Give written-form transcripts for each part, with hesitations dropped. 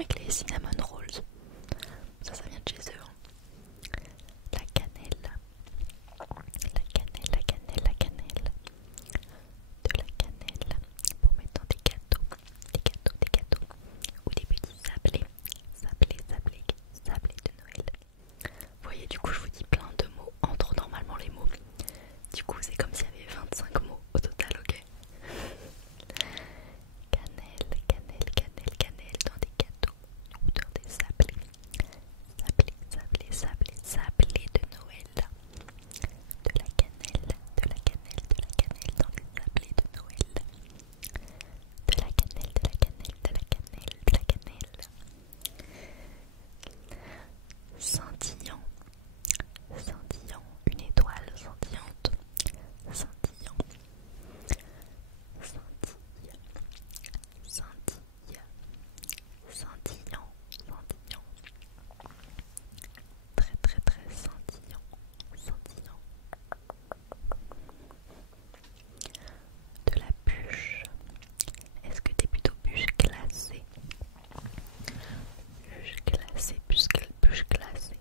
avec les cinnamon rolls. Ça vient de chez eux. La cannelle. La cannelle, la cannelle, la cannelle. De la cannelle pour mettre dans des gâteaux. Des gâteaux, des gâteaux. Ou des petits sablés. Sablés, sablés, sablés de Noël. Vous voyez, du coup, je vous dis plein de mots entre normalement les mots. Du coup, c'est comme s'il y avait 25 mots au total, ok? Cannelle, cannelle, cannelle, cannelle dans des gâteaux ou dans des sablés. Sablés, sablés, sablés, sablés de Noël. De la cannelle, de la cannelle, de la cannelle dans les sablés de Noël. De la cannelle, de la cannelle, de la cannelle, de la cannelle. Scintillant, scintillant, une étoile scintillante, scintillant, scintille, scintille, scintillant, scintillant, très très très scintillant, scintillant. De la bûche, est-ce que t'es plutôt bûche glacée? Bûche glacée, bûche glacée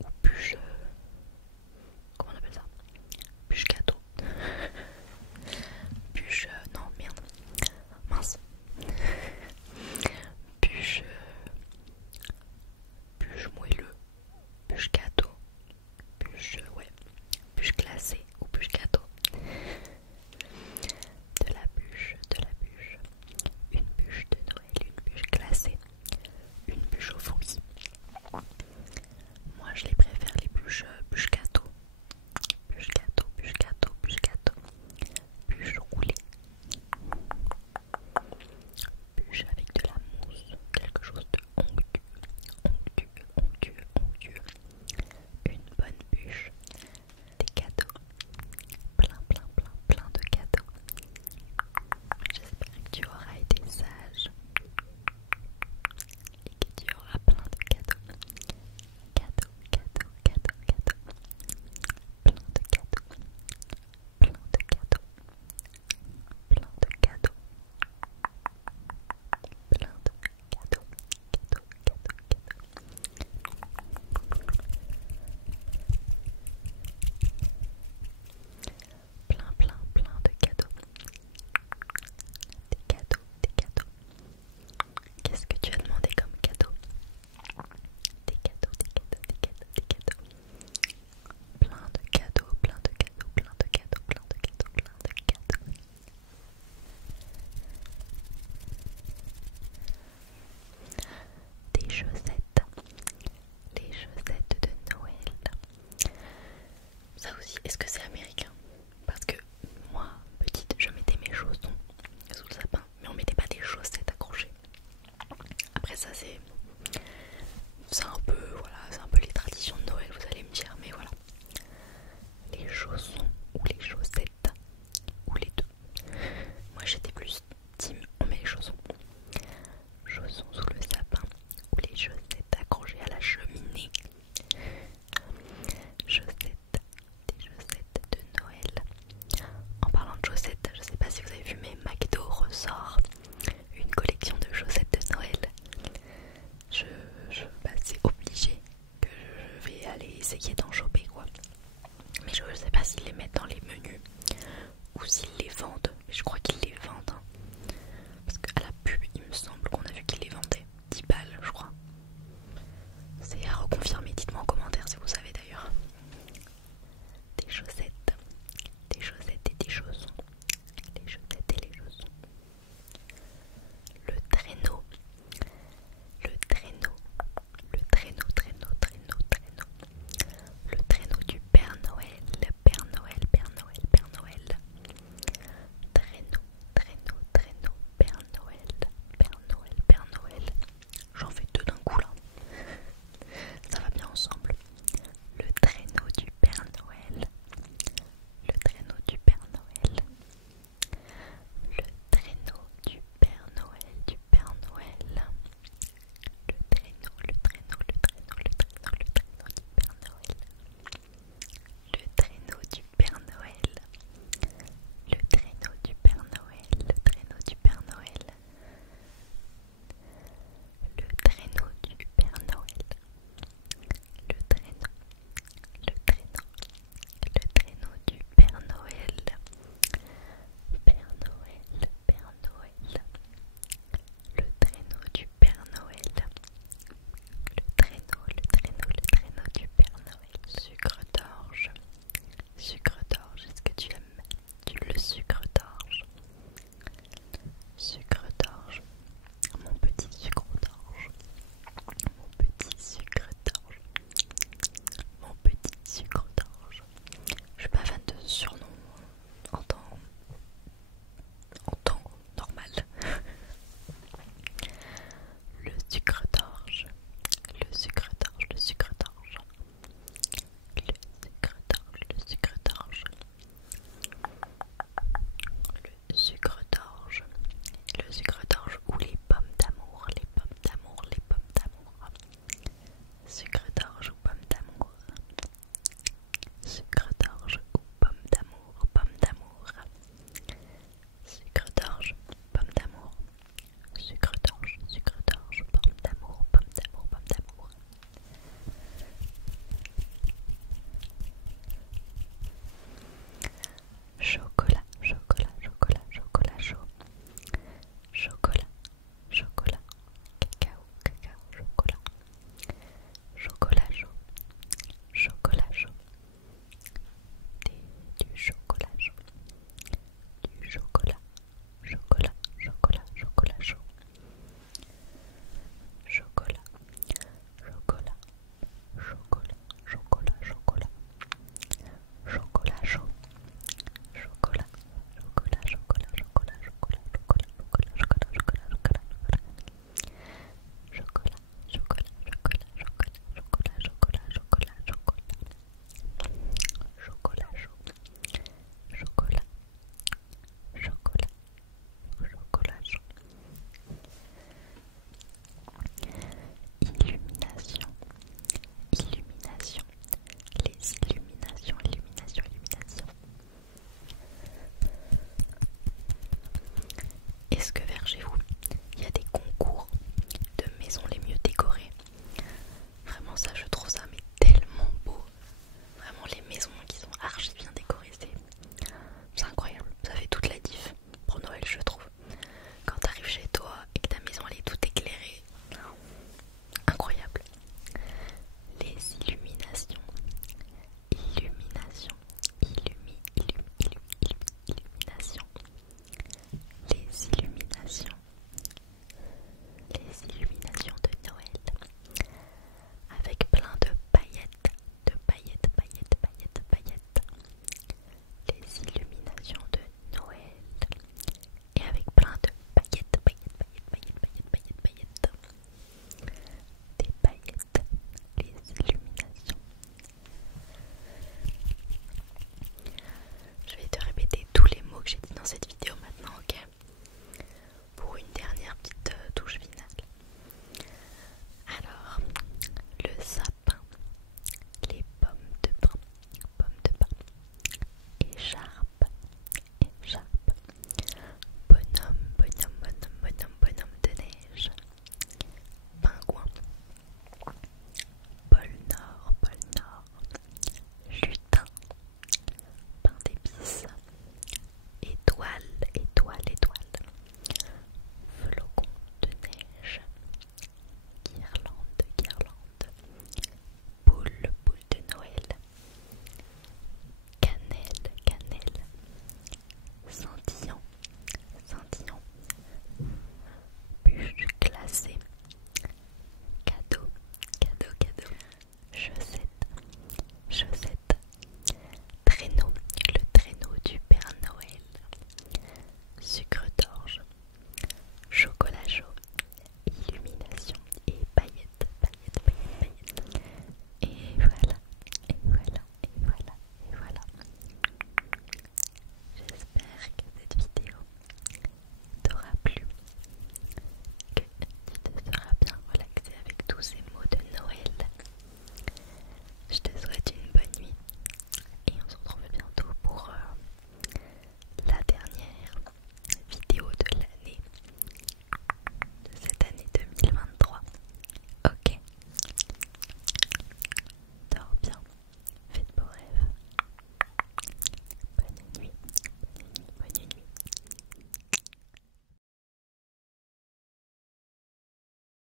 ou bûche... comment on appelle ça? Bûche gâteau. Bûche... non merde. Mince. Bûche... bûche moelleux. Bûche gâteau. Bûche... ouais. Bûche glacée ou bûche gâteau. De la bûche, de la bûche. Une bûche de Noël, une bûche glacée. Une bûche au fruits. Moi je les préfère les bûches, bûches gâteau. Bûche gâteau, bûche gâteau, bûche gâteau. Bûche roulée. Bûche avec de la mousse. Quelque chose de onctueux. Onctueux, onctueux, onctueux. Une bonne bûche. Des cadeaux. Plein, plein, plein, plein de cadeaux. J'espère que tu auras été sage. Et que tu auras plein de cadeaux. Cadeaux, cadeaux, cadeaux, cadeaux. Plein de cadeaux. Plein de cadeaux. Plein de cadeaux. Plein de cadeaux. Cadeaux, cadeaux, cadeaux. Plein, plein, plein de cadeaux. Des cadeaux, des cadeaux. Qu'est-ce que tu as demandé comme cadeau? Des cadeaux, des cadeaux, des cadeaux, des cadeaux. Plein de cadeaux, plein de cadeaux, plein de cadeaux, plein de cadeaux, plein de cadeaux. Des chaussettes. Les chaussettes de Noël. Ça aussi, est-ce que c'est américain? Parce que moi, petite, je mettais mes chaussons sous le sapin, mais on mettait pas des chaussettes accrochées. Après ça, c'est un peu, voilà, c'est un peu les traditions de Noël, vous allez me dire, mais voilà. Les chaussons ou les chaussettes, ou les deux. Moi j'étais plus team, on met les chaussons. Chaussons sous le sapin, ou les chaussettes accrochées à la cheminée. Chaussettes, des chaussettes de Noël. En parlant de chaussettes, je sais pas si vous avez vu, mais McDo ressort une collection de chaussettes de Noël. Bah, c'est obligé sucre